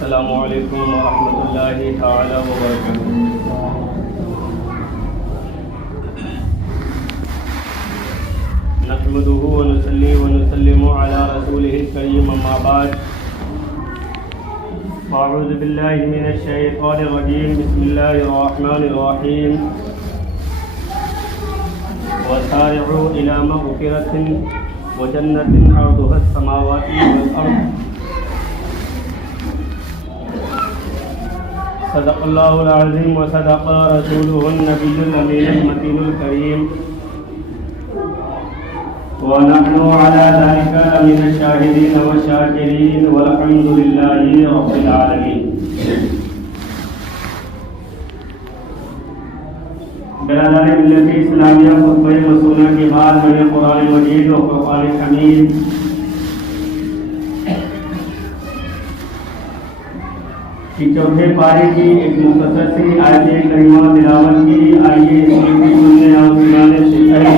السلام علیکم ورحمۃ اللہ تعالی وبرکاتہ۔ نحمده ونصلي ونسلم على رسوله الكريم اما بعد، اعوذ باللہ من الشیطان الرجیم، بسم اللہ الرحمن الرحیم، وسارعوا الى مغفرۃ وجنۃ عرضها السماوات والارض، صدق اللہ العظیم وصدق رسولہ النبی الامین المتین الکریم، ونحن على ذلك لمن الشاهدين والشاكرين والحمد لله رب العالمين۔ برادر ملت اسلامیہ، خطبہ مسونہ کے بعد میں قرآن مجید و فرقان حمید کی چوتھے پارے کی ایک مختصر سی آیت کریمہ تلاوت کی۔ آئیے اس کی سننے اور سنانے سے پہلے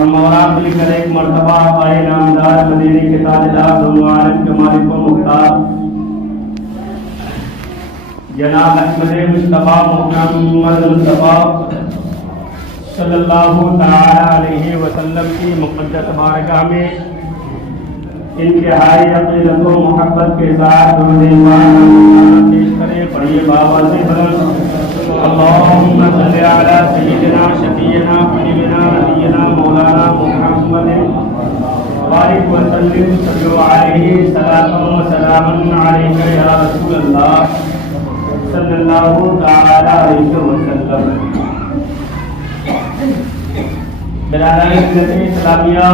ہم اور آپ مل کر ایک مرتبہ آئے نامدار مدینے کے تاجدار دونوں عالم کے مالک و مختار جناب احمد مصطفیٰ محمد مصطفیٰ صلی اللہ تعالی علیہ وسلم کی مقدس بارگاہ میں انتہائی عقیدت و محبت کے ساتھ درود پاک پیش کریں۔ پڑھیے بابا سے بلند اللہم صلی علی سیدنا شفیعنا حبیبنا نبینا مولانا محمد بارک وسلم، صلو علیہ صلاۃ و سلام علیک یا رسول اللہ صلی اللہ تعالی علیہ وسلم۔ برادر ملت اسلامیہ،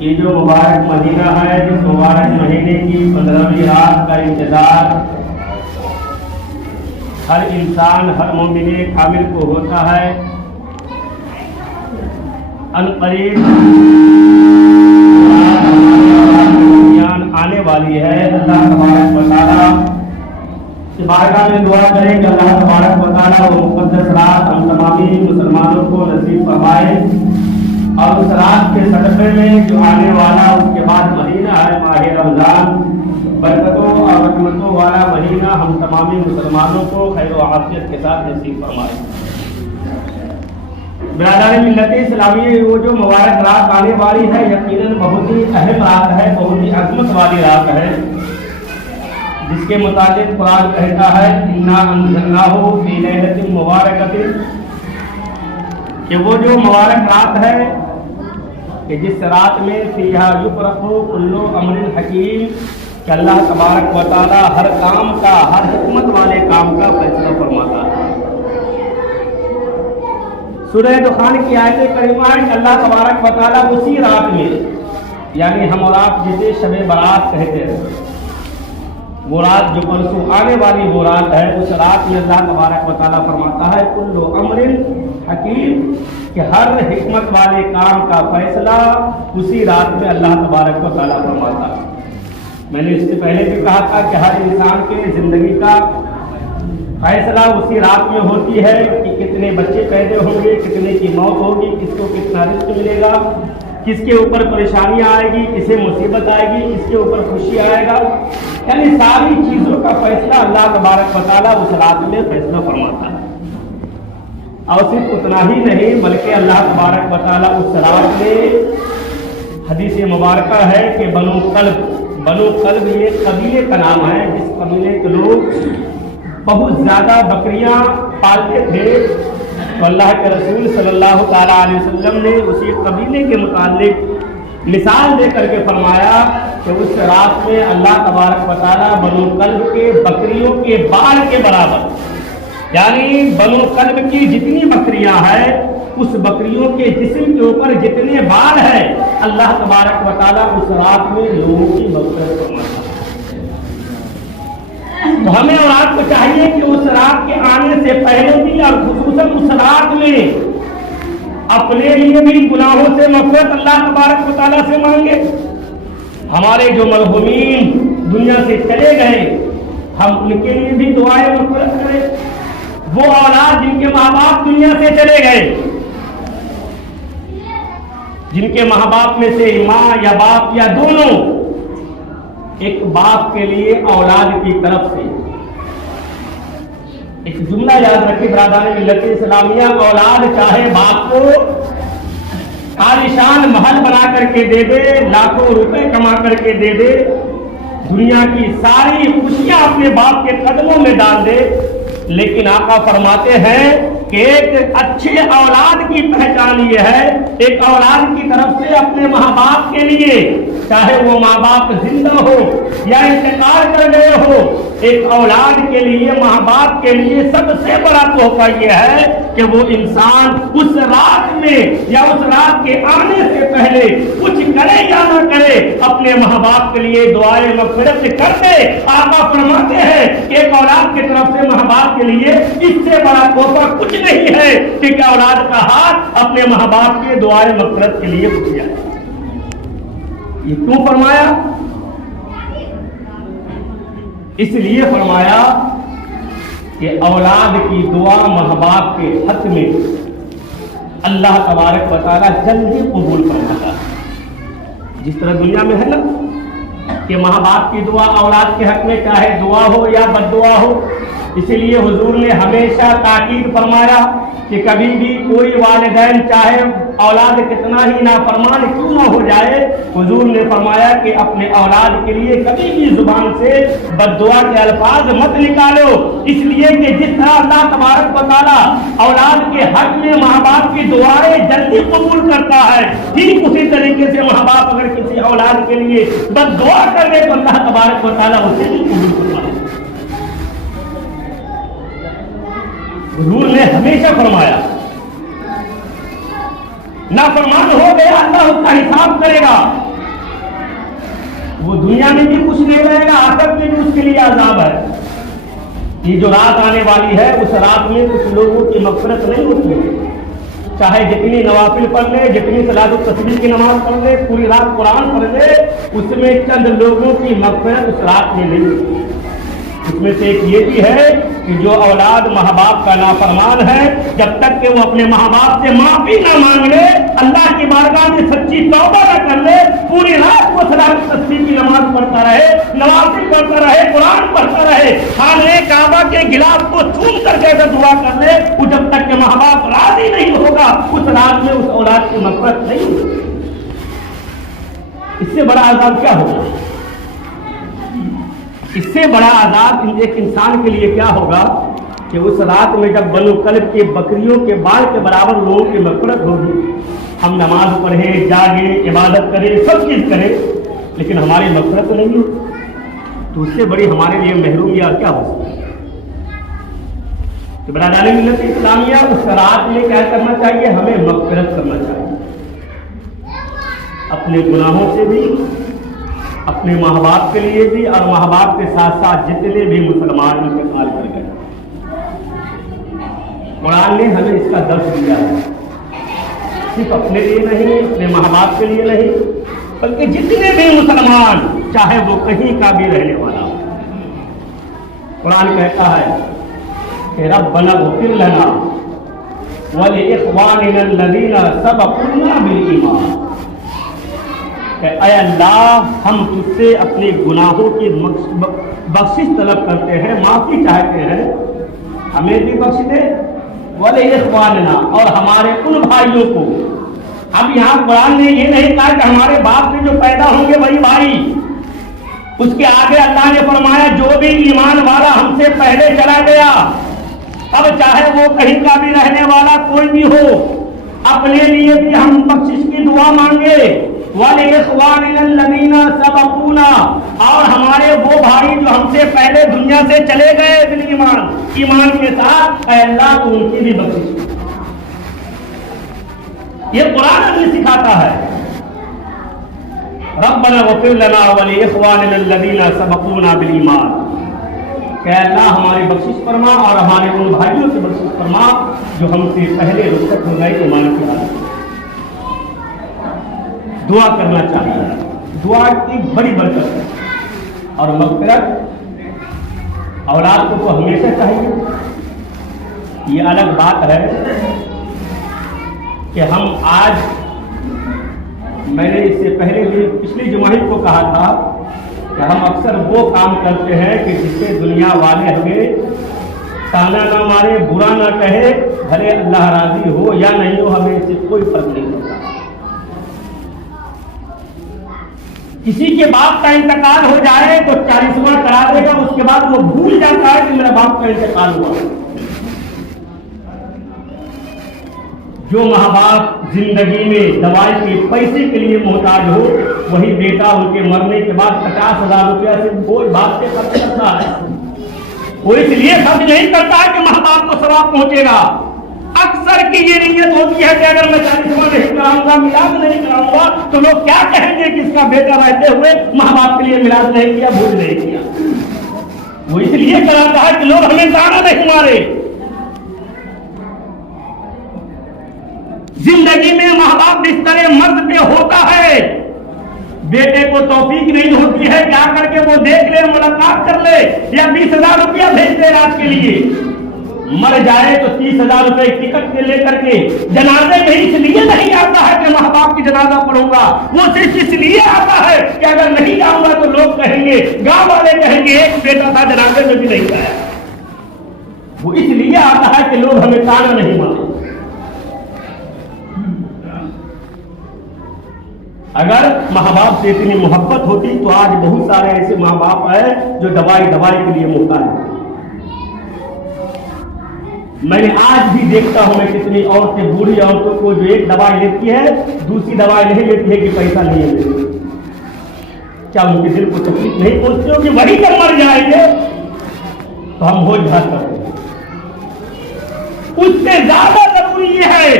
یہ جو مبارک مہینہ ہے، جس مبارک مہینے کی 15ویں رات کا انتظار ہر انسان، ہر مومن کامل کو ہوتا ہے۔ عنقریب آنے والی ہے۔ اللہ تبارک و تعالیٰ کی بارگاہ میں دعا کریں کہ اللہ تبارک و تعالیٰ وہ مقدس رات ہم تمامی مسلمانوں کو نصیب فرمائے، اور اس رات کے صدقے میں جو آنے والا اس کے بعد مہینہ ہے ماہ رمضان، برکتوں اور رحمتوں والا مہینہ، ہم تمامی مسلمانوں کو خیر و عافیت کے ساتھ نصیب فرمائے۔ برادر ملت اسلامیہ، وہ جو مبارک رات آنے والی ہے یقیناً بہت ہی اہم رات ہے، بہت ہی عظمت والی رات ہے، جس کے متعلق قرآن کہتا ہے انا انزلناہ فی لیلۃ مبارکۃ، کہ وہ جو مبارک رات ہے کہ جس رات میں فیہا یفرق کل امر حکیم، کہ اللہ تبارک و تعالی ہر کام کا، ہر حکمت والے کام کا فیصلہ فرماتا ہے۔ سورہ دخان کی آیت کریمہ ہے کہ اللہ تبارک و تعالی اسی رات میں، یعنی ہم اور آپ جسے شب برات کہتے ہیں، وہ رات جو پرسوں آنے والی وہ رات ہے، اس رات میں اللہ تبارک و تعالی فرماتا ہے کل امر حکیم، کہ ہر حکمت والے کام کا فیصلہ اسی رات میں اللہ تبارک و تعالی فرماتا ہے۔ میں نے اس سے پہلے بھی کہا تھا کہ ہر انسان کے زندگی کا فیصلہ اسی رات میں ہوتی ہے کہ کتنے بچے پیدا ہوں گے، کتنے کی موت ہوگی، کس کو کتنا رزق ملے گا، کس کے اوپر پریشانیاں آئے گی، کسے مصیبت آئے گی، کس کے اوپر خوشی آئے گا، یعنی ساری چیزوں کا فیصلہ اللہ تبارک و تعالیٰ اس رات میں فیصلہ فرماتا ہے۔ اور صرف اتنا ہی نہیں بلکہ اللہ تبارک و تعالیٰ اس رات میں، حدیث مبارکہ ہے کہ بنو کلب یہ قبیلے کا نام ہے، جس قبیلے کے لوگ بہت زیادہ بکریاں پالتے تھے، تو اللہ کے رسول صلی اللہ تعالیٰ علیہ وسلم نے اسی قبیلے کے متعلق مثال دے کر کے فرمایا کہ اس رات میں اللہ تبارک و تعالیٰ بنو کلب کے بکریوں کے بال کے برابر، یعنی بنو کلب کی جتنی بکریاں ہیں اس بکریوں کے جسم کے اوپر جتنے بال ہیں، اللہ تبارک و تعالیٰ اس رات میں لوگوں کی مغفرت فرماتا ہے۔ تو ہمیں اور آپ کو چاہیے کہ اس رات کے آنے سے پہلے بھی اور خصوصاً اس رات میں اپنے لیے بھی گناہوں سے مغفرت اللہ تبارک و تعالیٰ سے مانگے۔ ہمارے جو مرحومین دنیا سے چلے گئے، ہم ان کے لیے بھی دعائیں مغفرت کریں۔ وہ اولاد جن کے ماں باپ دنیا سے چلے گئے، جن کے ماں باپ میں سے ماں یا باپ یا دونوں، ایک باپ کے لیے اولاد کی طرف سے ایک جملہ یاد رکھے برادران ملت اسلامیہ، اولاد چاہے باپ کو عالیشان محل بنا کر کے دے دے، لاکھوں روپے کما کر کے دے دے، دنیا کی ساری خوشیاں اپنے باپ کے قدموں میں ڈال دے، لیکن آقا فرماتے ہیں کہ ایک اچھے اولاد کی پہچان یہ ہے، ایک اولاد کی طرف سے اپنے ماں باپ کے لیے، چاہے وہ ماں باپ زندہ ہو یا انتقال کر گئے ہو، ایک اولاد کے لیے، ماں باپ کے لیے سب سے بڑا تحفہ یہ ہے کہ وہ انسان اس رات میں یا اس رات کے آنے سے پہلے کچھ کرے یا نہ کرے، اپنے ماں باپ کے لیے دعائیں مغفرت کر دے۔ آقا فرماتے ہیں کہ ایک اولاد کی طرف سے ماں باپ کے لیے اس سے بڑا تحفہ کچھ نہیں ہے کہ اولاد کا ہاتھ اپنے ماں باپ کے دعائیں مغفرت کے لیے اٹھ جائے۔ یہ کیوں فرمایا؟ اس لیے فرمایا کہ اولاد کی دعا ماں باپ کے حق میں اللہ تبارک و تعالیٰ جلدی قبول فرماتا ہے۔ جس طرح دنیا میں ہے نا کہ ماں باپ کی دعا اولاد کے حق میں چاہے دعا ہو یا بد دعا ہو، اسی لیے حضور نے ہمیشہ تاکید فرمایا کہ کبھی بھی کوئی والدین چاہے اولاد کتنا ہی نافرمان کیوں نہ ہو جائے، حضور نے فرمایا کہ اپنے اولاد کے لیے کبھی بھی زبان سے بد دعا کے الفاظ مت نکالو، اس لیے کہ جس طرح اللہ تبارک و تعالیٰ اولاد کے حق میں ماں باپ کی دعائیں جلدی قبول کرتا ہے، ٹھیک اسی طریقے سے ماں باپ اگر کسی اولاد کے لیے بد دعا کر دے تو اللہ تبارک و تعالیٰ اسے بھی قبول کرتا ہے۔ حضور نے ہمیشہ فرمایا نافرمان ہو گیا اللہ اس کا حساب کرے گا، وہ دنیا میں بھی کچھ نہیں رہے گا، آخرت میں بھی اس کے لیے عذاب ہے۔ یہ جو رات آنے والی ہے اس رات میں کچھ لوگوں کی مغفرت نہیں ہوتی، چاہے جتنی نوافل پڑھ لے، جتنی صلاۃ التسبیح کی نماز پڑھ لے، پوری رات قرآن پڑھ لے، اس میں چند لوگوں کی مغفرت اس رات میں نہیں ہوتی۔ اس میں سے ایک یہ بھی ہے کہ جو اولاد ماں باپ کا نافرمان ہے، جب تک کہ وہ اپنے ماں باپ سے معافی نہ مانگ لے، اللہ کی بارگاہ میں سچی توبہ نہ کر لے، پوری رات وہ صلاۃ التسبیح کی نماز پڑھتا رہے، نوافل پڑھتا رہے، قرآن پڑھتا رہے، خانہ کعبہ کے غلاف کو چوم کر کے دعا کر لے، وہ جب تک کہ ماں باپ راضی نہیں ہوگا اس رات میں اس اولاد کی مغفرت نہیں ہوگی۔ اس سے بڑا عذاب کیا ہوگا؟ اس سے بڑا عذاب ایک انسان کے لیے کیا ہوگا کہ اس رات میں جب بنو کلب کے بکریوں کے بال کے برابر لوگوں کی مغفرت ہوگی، ہم نماز پڑھیں، جاگیں، عبادت کریں، سب چیز کریں، لیکن ہماری مغفرت نہیں ہوگی، تو اس سے بڑی ہمارے لیے محرومی اور کیا ہو سکتی ہے؟ تو برادران ملت اسلامیہ اس رات میں کیا کرنا چاہیے؟ ہمیں مغفرت کرنا چاہیے، اپنے گناہوں سے بھی، اپنے ماں باپ کے لیے بھی، اور ماں باپ کے ساتھ ساتھ جتنے بھی مسلمان انتقال کر گئے۔ قرآن نے ہمیں اس کا درس دیا ہے، صرف اپنے لیے نہیں، اپنے ماں باپ کے لیے نہیں، بلکہ جتنے بھی مسلمان چاہے وہ کہیں کا بھی رہنے والا ہو۔ قرآن کہتا ہے کہ ربنا اغفر لنا ولاخواننا الذین سبقونا بالایمان، کہ اے اللہ ہم تجھ سے اپنے گناہوں کی بخشش طلب کرتے ہیں، معافی چاہتے ہیں، ہمیں بھی بخش دے، ولاخواننا، اور ہمارے ان بھائیوں کو۔ اب یہاں قرآن نے یہ نہیں کہا کہ ہمارے باپ سے جو پیدا ہوں گے وہی بھائی، اس کے آگے اللہ نے فرمایا جو بھی ایمان والا ہم سے پہلے چلا گیا، اب چاہے وہ کہیں کا بھی رہنے والا کوئی بھی ہو، اپنے لیے بھی ہم بخشش کی دعا مانگے، وَلِإِخْوَانِنَا الَّذِينَ سَبَقُونَا، اور ہمارے وہ بھائی جو ہم سے پہلے دنیا سے چلے گئے بالایمان، ایمان کے ساتھ، اے اللہ تو ان کی بھی بخشش۔ یہ قرآن ہمیں سکھاتا ہے ربنا اغفر لنا ولاخواننا الذین سبقونا بالایمان، کہ اللہ ہماری بخشش فرما اور ہمارے ان بھائیوں سے بخشش فرما جو ہم سے پہلے رخصت ہو گئے ایمان کی حالت میں۔ دعا کرنا چاہیے، دعا کی بڑی برکت ہے، اور مغفرت اولاد کو تو ہمیشہ چاہیے۔ یہ الگ بات ہے کہ ہم آج میں نے اس سے پہلے بھی پچھلی جمعہ کو کہا تھا کہ ہم اکثر وہ کام کرتے ہیں کہ جس سے دنیا والے ہمیں تانا نہ مارے، برا نہ کہے، بھلے اللہ راضی ہو یا نہیں ہو، ہمیں اس سے کوئی فرق نہیں پڑتا۔ کسی کے باپ کا انتقال ہو جائے تو 40واں کرا دے گا، اس کے بعد وہ بھول جاتا ہے کہ میرا باپ کا انتقال ہوا۔ جو ماں باپ زندگی میں دوائی کے پیسے کے لیے محتاج ہو، وہی بیٹا ان کے مرنے کے بعد 50,000 روپیہ سے کوئی باپ سے خرچ کرتا ہے۔ وہ اس لیے خرچ نہیں کرتا کہ ماں باپ کو ثواب پہنچے گا۔ اکثر کی یہ نیت ہوتی ہے کہ اگر میں 40واں نہیں کراؤں گا، میلاد نہیں کراؤں گا، تو لوگ کیا کہیں گے کہ اس کا بیٹا رہتے ہوئے ماں باپ کے لیے میلاد نہیں کیا، بھول نہیں کیا۔ وہ اس لیے کراتا ہے کہ لوگ ہمیں تانا نہیں مارے۔ زندگی میں ماں باپ بستر مرد پہ ہوتا ہے، بیٹے کو توفیق نہیں ہوتی ہے کہ آ کر کے وہ دیکھ لے، ملاقات کر لے، یا 20,000 روپیہ بھیج دے رات کے لیے۔ مر جائے تو 30,000 روپے ٹکٹ کے لے کر کے جنازے میں اس لیے نہیں آتا ہے کہ ماں باپ کی جنازہ پڑھوں گا، وہ صرف اس لیے آتا ہے کہ اگر نہیں جاؤں گا تو لوگ کہیں گے، گاؤں والے کہیں گے ایک بیٹا تھا جنازے میں بھی نہیں آیا۔ وہ اس لیے آتا ہے کہ لوگ ہمیں تانا نہیں مارے۔ اگر ماں باپ سے اتنی محبت ہوتی تو آج بہت سارے ایسے ماں باپ ہیں جو دوائی کے لیے محتاج ہیں۔ میں نے آج بھی دیکھتا ہوں، میں کتنی عورتیں، بوڑھی عورتوں کو جو ایک دوائی لیتی ہے دوسری دوائی نہیں لیتی ہے کہ پیسہ نہیں ہے۔ کیا ان کے دل کو تکلیف نہیں پہنچتی ہو کہ وہی جب مر جائیں گے تو ہم بوجھ بھر کرتے ہیں؟ اس سے زیادہ ضروری یہ ہے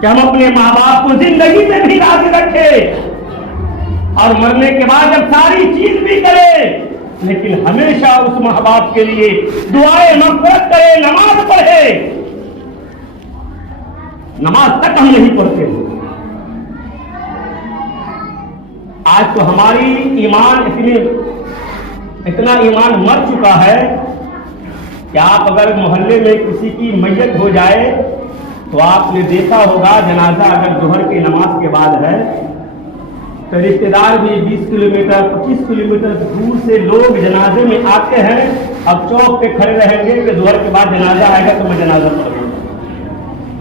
کہ ہم اپنے ماں باپ کو زندگی میں بھی راضی رکھیں اور مرنے کے بعد جب ساری چیز بھی کرے، لیکن ہمیشہ اس ماں باپ کے لیے دعائیں مغفرت کرے، نماز پڑھے۔ نماز تک ہم نہیں پڑھتے۔ آج تو ہماری اتنا ایمان مر چکا ہے کہ آپ اگر محلے میں کسی کی میت ہو جائے تو آپ نے دیکھا ہوگا جنازہ اگر ظہر کی نماز کے بعد ہے تو رشتے دار بھی 20 کلومیٹر 25 کلومیٹر دور سے لوگ جنازے میں آتے ہیں۔ اب چوک پہ کھڑے رہیں گے کہ ظہر کے بعد جنازہ آئے گا تو میں جنازہ پڑھوں گا۔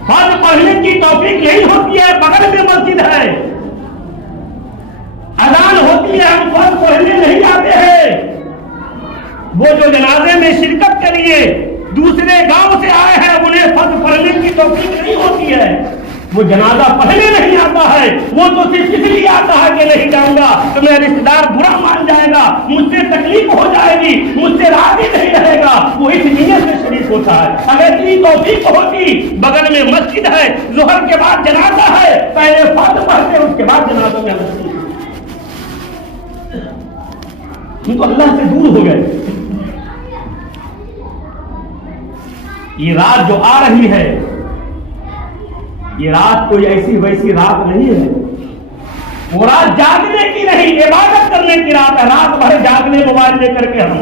فرض پڑھنے کی توفیق یہی ہوتی ہے، بغل میں مسجد ہے، اذان ہوتی ہے، ہم فرض پڑھنے نہیں آتے ہیں۔ وہ جو جنازے میں شرکت کے لیے دوسرے گاؤں سے آئے ہیں، انہیں فرض پڑھنے کی توفیق نہیں ہوتی ہے، وہ جنازہ پڑھنے نہیں آتا ہے۔ وہ تو صرف اس لیے آتا ہے کہ نہیں جاؤں گا تو میرا رشتے دار برا مان جائے گا، مجھ سے تکلیف ہو جائے گی، مجھ سے راضی نہیں رہے گا، وہ اس نیت سے شریک ہوتا ہے۔ اگر اتنی توفیق ہوتی، بغل میں مسجد ہے، ظہر کے بعد جنازہ ہے، پہلے فرض پڑھتے اس کے بعد جنازہ میں مسجد، ہم تو اللہ سے دور ہو گئے۔ یہ رات جو آ رہی ہے، یہ رات کوئی ایسی ویسی رات نہیں ہے، وہ رات جاگنے کی نہیں، عبادت کرنے کی رات ہے۔ رات بھر جاگنے موبائل لے کر کے ہم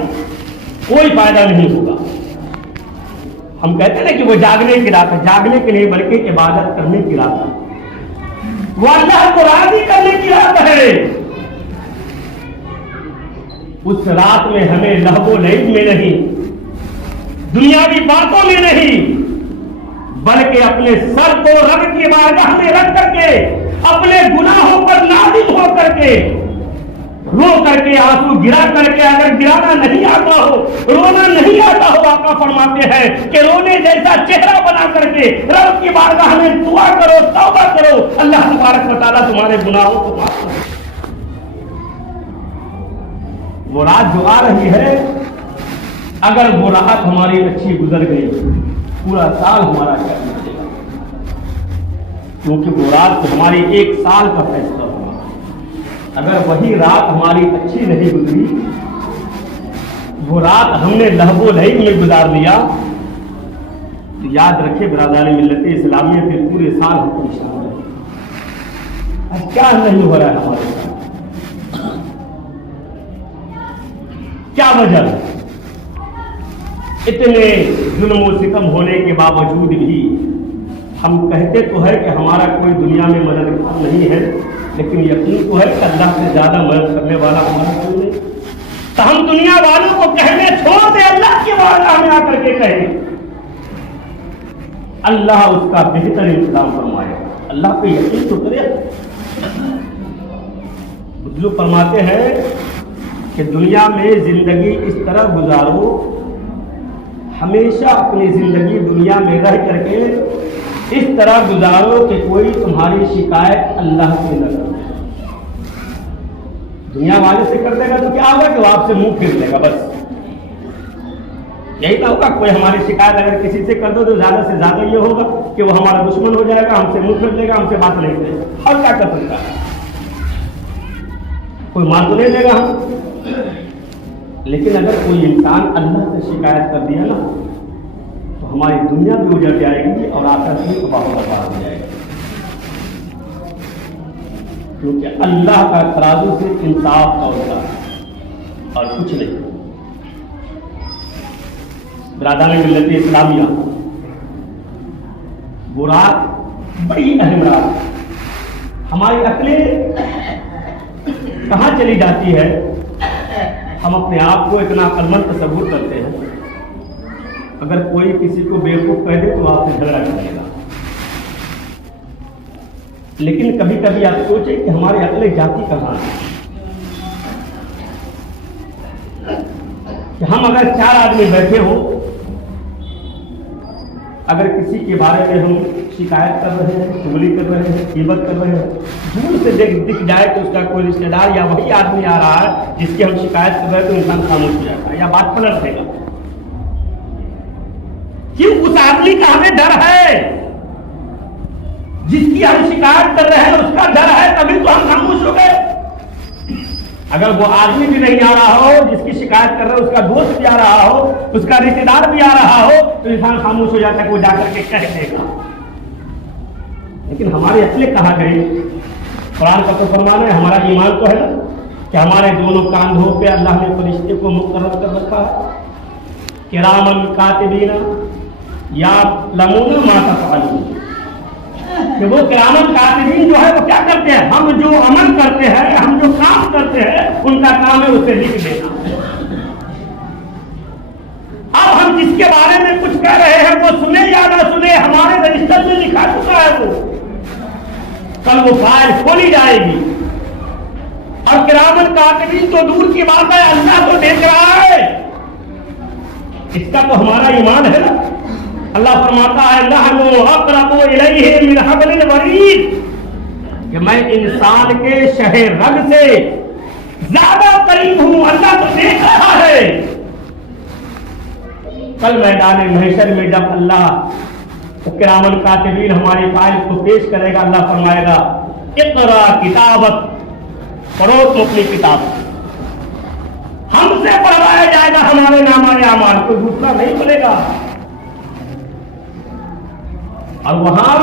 کوئی فائدہ نہیں ہوگا۔ ہم کہتے ہیں کہ وہ جاگنے کی رات ہے، جاگنے کی نہیں بلکہ عبادت کرنے کی رات ہے، وہ اللہ کو راضی کرنے کی رات ہے۔ اس رات میں ہمیں لہو و لعب میں نہیں، دنیاوی باتوں میں نہیں، بلکہ اپنے سر کو رب کی بارگاہ میں رکھ کر کے، اپنے گناہوں پر نادم ہو کر کے، رو کر کے، آنسو گرا کر کے، اگر گرانا نہیں آتا ہو، رونا نہیں آتا ہو، آقا فرماتے ہیں کہ رونے جیسا چہرہ بنا کر کے رب کی بارگاہ میں دعا کرو، توبہ کرو، اللہ تبارک و تعالیٰ تمہارے گناہوں کو معاف کرے۔ وہ رات جو آ رہی ہے، اگر وہ رات ہماری اچھی گزر گئی، پورا سال ہمارا کیا گزرے گا، کیونکہ وہ رات تو ہماری 1 سال کا فیصلہ ہوا۔ اگر وہی رات ہماری اچھی نہیں گزری، وہ رات ہم نے لہو و لعب میں گزار لیا، تو یاد رکھے برادران ملت اسلامیہ، پھر پورے سال ہم پریشان رہے۔ آج کیا نہیں ہو رہا ہے ہمارے ساتھ؟ کیا وجہ ہے؟ اتنے ظلم و ستم ہونے کے باوجود بھی ہم کہتے تو ہے کہ ہمارا کوئی دنیا میں مددگار نہیں ہے، لیکن یقین تو ہے کہ اللہ سے زیادہ مدد کرنے والا ہمارا کوئی نہیں۔ تو ہم دنیا والوں کو کہنے چھوڑ دیں، اللہ کے بارگاہ میں آ کر کے کہیں، اللہ اس کا بہتر انتظام فرمائے۔ اللہ پہ یقین تو کرے۔ بزرگ فرماتے ہیں کہ دنیا میں زندگی اس طرح گزارو، ہمیشہ اپنی زندگی دنیا میں رہ کر کے اس طرح گزارو کہ کوئی تمہاری شکایت اللہ سے نہ کرے۔ دنیا والے سے کر دے گا تو کیا ہوگا کہ وہ آپ سے منہ پھیر لے گا، بس یہی تو ہوگا۔ کوئی ہماری شکایت اگر کسی سے کر دو تو زیادہ سے زیادہ یہ ہوگا کہ وہ ہمارا دشمن ہو جائے گا، ہم سے منہ پھیر لے گا، ہم سے بات نہیں کرے گا، اور کیا کر سکتا ہے؟ کوئی مان تو نہیں دے گا ہم۔ لیکن اگر کوئی انسان اللہ سے شکایت کر دیا نا تو ہماری دنیا بھی اجڑ جائے گی اور آخرت بھی تباہ و برباد ہو جائے گی، کیونکہ اللہ کا ترازو سے انصاف کا ہوتا ہے اور کچھ نہیں۔ برادران ملت اسلامیہ، وہ رات بڑی اہم رات، ہماری عقلیں کہاں چلی جاتی ہے؟ ہم اپنے آپ کو اتنا عقلمند تصور کرتے ہیں، اگر کوئی کسی کو بیوقوف کہہ دے تو آپ سے جھگڑا کرے گا، لیکن کبھی کبھی آپ سوچیں کہ ہماری عقلیں جاتی کہاں ہیں؟ کہ ہم اگر 4 آدمی بیٹھے ہو، اگر کسی کے بارے میں ہم شکایت کر رہے ہیں، چغلی کر رہے ہیں، غیبت کر رہے ہیں، دور سے دکھ جائے کہ اس کا کوئی رشتہ دار یا وہی آدمی آ رہا ہے جس کی ہم شکایت کر رہے ہیں، تو انسان خاموش ہو جاتا ہے یا بات پلٹ دے گا۔ کیوں؟ اس آدمی کا ہمیں ڈر ہے، جس کی ہم شکایت کر رہے ہیں اس کا ڈر ہے، تبھی تو ہم خاموش ہو گئے۔ اگر وہ آدمی بھی نہیں آ رہا ہو جس کی شکایت کر رہے ہیں، اس کا دوست بھی آ رہا ہو، اس کا رشتہ دار بھی آ رہا ہو، تو انسان خاموش ہو جاتا ہے کہ وہ جا کر کے کہہ دے گا۔ لیکن ہماری عقلیں کہاں گئی؟ قرآن کا تو فرمان ہے، ہمارا ایمان تو ہے نا کہ ہمارے دونوں کاندھوں پہ اللہ نے فرشتے کو مقرر کر رکھا ہے، کرامن کاتبین یعلمون ما تفعلون، کہ وہ کرامن کاتبین جو ہے وہ کیا کرتے ہیں؟ ہم جو عمل کرتے ہیں، ہم جو کام کرتے ہیں، ان کا کام ہے اسے لکھ دینا۔ اب ہم جس کے بارے میں کچھ کہہ رہے ہیں وہ سنے یا نہ سنے، ہمارے رجسٹر میں لکھا چکا ہے، وہ کل وہ فائل کھولی جائے گی، اور کرامن کاتبین تو دور کی بات ہے، اللہ تو دیکھ رہا ہے۔ اس کا تو ہمارا ایمان ہے نا۔ اللہ فرماتا ہے نحن اقرب الیہ من حبل الورید، کہ میں انسان کے شہ رگ سے زیادہ قریب ہوں، اللہ تو دیکھ رہا ہے۔ کل میدان محشر میں جب اللہ کرامن کاتبین ہماری فائل کو پیش کرے گا، اللہ فرمائے گا اقرا کتابک، پڑھو تو اپنی کتاب، ہم سے پڑھوایا جائے گا ہمارے نامہ اعمال، کوئی دوسرا نہیں ملے گا۔ اور وہاں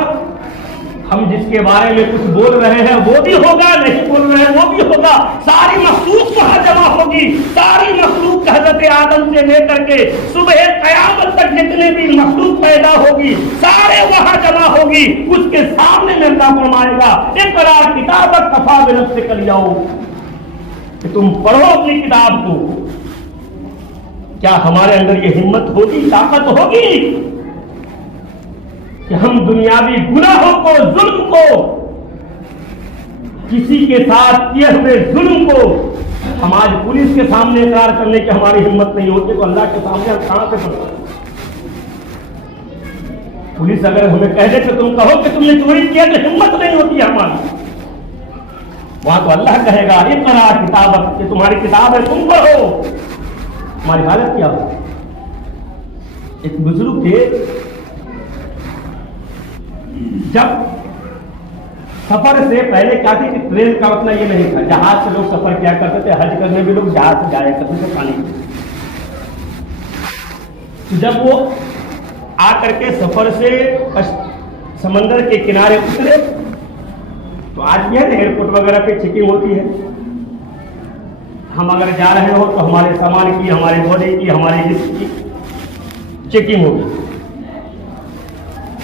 ہم جس کے بارے میں کچھ بول رہے ہیں وہ بھی ہوگا، نہیں بول رہے ہیں وہ بھی ہوگا، ساری مخلوق وہاں جمع ہوگی، ساری مخلوق حضرت آدم سے لے کر کے صبح قیامت تک جتنے بھی مخلوق پیدا ہوگی سارے وہاں جمع ہوگی، اس کے سامنے میں اللہ فرمائے گا اقرا کتابک کفی بنفسک الیوم، کہ تم پڑھو اپنی کتاب کو۔ کیا ہمارے اندر یہ ہمت ہوگی، طاقت ہوگی کہ ہم دنیاوی گناہوں کو، ظلم کو، کسی کے ساتھ کیے ہوئے ظلم کو ہم آج پولیس کے سامنے اقرار کرنے کی ہماری ہمت نہیں ہوتی، تو اللہ کے سامنے ہم کہاں سے پڑھیں؟ پولیس اگر ہمیں کہہ دے کہ تم کہو کہ تم نے چوری کیا، تو ہمت نہیں ہوتی ہے ہماری۔ وہاں تو اللہ کہے گا اقرا کتابک، کہ تمہاری کتاب ہے تم پڑھو۔ ہماری حالت کیا ہو؟ ایک بزرگ تھے، جب سفر سے پہلے کیا تھی کہ ٹرین کا اتنا یہ نہیں تھا، جہاز سے لوگ سفر کیا کرتے تھے، حج کرنے بھی لوگ جہاز سے جایا کرتے تھے پانی میں۔ تو جب وہ آ کر کے سفر سے سمندر کے کنارے اترے تو آج یہ ایئرپورٹ وغیرہ پہ چیکنگ ہوتی ہے، ہم اگر جا رہے ہو تو ہمارے سامان کی، ہمارے باڈی کی، ہمارے جسم کی چیکنگ ہوگی۔